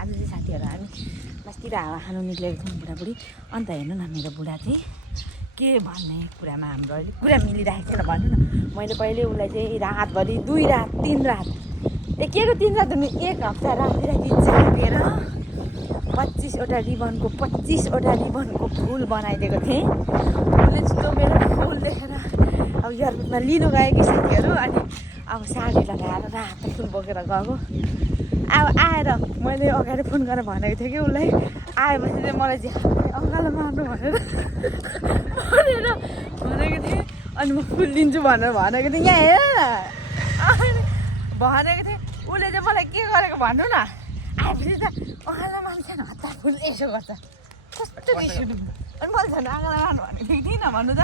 आज चाहिँ साथीहरू हामी मास्तिर हावा खानु निक्लेको छौँ बुढाबुढी अन्त हेर्नु न मेरो बुढा चाहिँ के भन्ने कुरामा हाम्रो अहिले कुरा मिलिरहेको छैन भन्नु न मैले पहिले उसलाई चाहिँ रातभरि 2 रात 3 रात के को 3 रात 1 हप्ता राति चापेर 25वटा रिबनको फुल बनाइदिएको थिएँ उसले चाहिँ मेरो फुल देखेर अब एयरपोर्टमा लिनु गयो कि साथीहरू अनि अब साडी लगाएर रातो फुल बोकेर गएको अब आएर मैले अगाडि फोन गरेर भनेको थिएँ कि उसलाई आएपछि चाहिँ मलाई चाहिँ अङ्गालो मार्नु भनेर भनेको थिएँ अनि म फुल दिन्छु भनेर भनेको थिएँ यहाँ हेर न भनेको थिएँ उसले चाहिँ मलाई के गरेको भन्नु न आएपछि त अङ्गालो मान्छे हतार फुल यसो गर्छ कस्तो रिस उठ्यो अनि मैले झन् अङ्गालो मार्नु भनेको थिएँ किन भन्नु त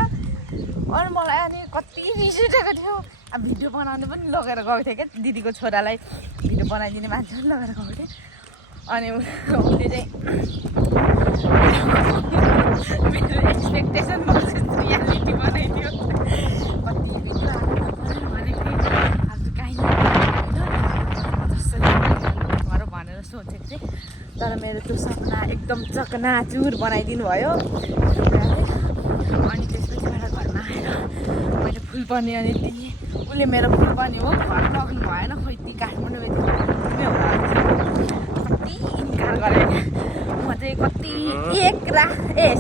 अनि मलाई अनि कति रिस उठेको थियो अब भिडियो बनाउनु पनि लगेर गएको थिएँ क्या दिदीको छोरालाई भिडियो बनाइदिने मान्छे पनि लगेर गएको थिएँ अनि उसले चाहिँ मेरो एक्सपेक्टेसन रियालिटी बनाइदियो कति भिडियो भनेको थिएँ अब काहीँ घर भनेर सोचेको थिएँ तर मेरो त्यो सपना एकदम चकनाचुर बनाइदिनु भयो अनि त्यसपछि मेरो घरमा आएर मैले फुल पनि अनि दिएँ उसले मेरो फुल पनि हो घर लग्नु भएन खोइ ती काठमाडौँ होला कति इन्कार गरेँ म चाहिँ कति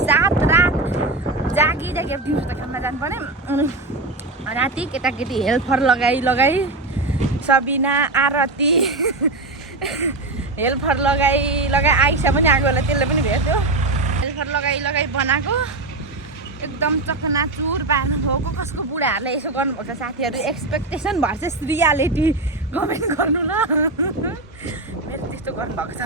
7 रात जागी अब दिउँसो त काममा जानुपर्ने अनि राति केटाकेटी हेल्पर लगाई सबिना आरती हेल्पर लगाई आइसा पनि आएको होला त्यसले पनि भेट्यो हेल्पर लगाई बनाएको एकदम चकनाचुर पार्नु भएको कसको बुढाहरूले यसो गर्नुभएको छ साथीहरू एक्सपेक्टेसन भर्सेस रियालिटी कमेन्ट गर्नु ल मेरो त्यस्तो गर्नुभएको छ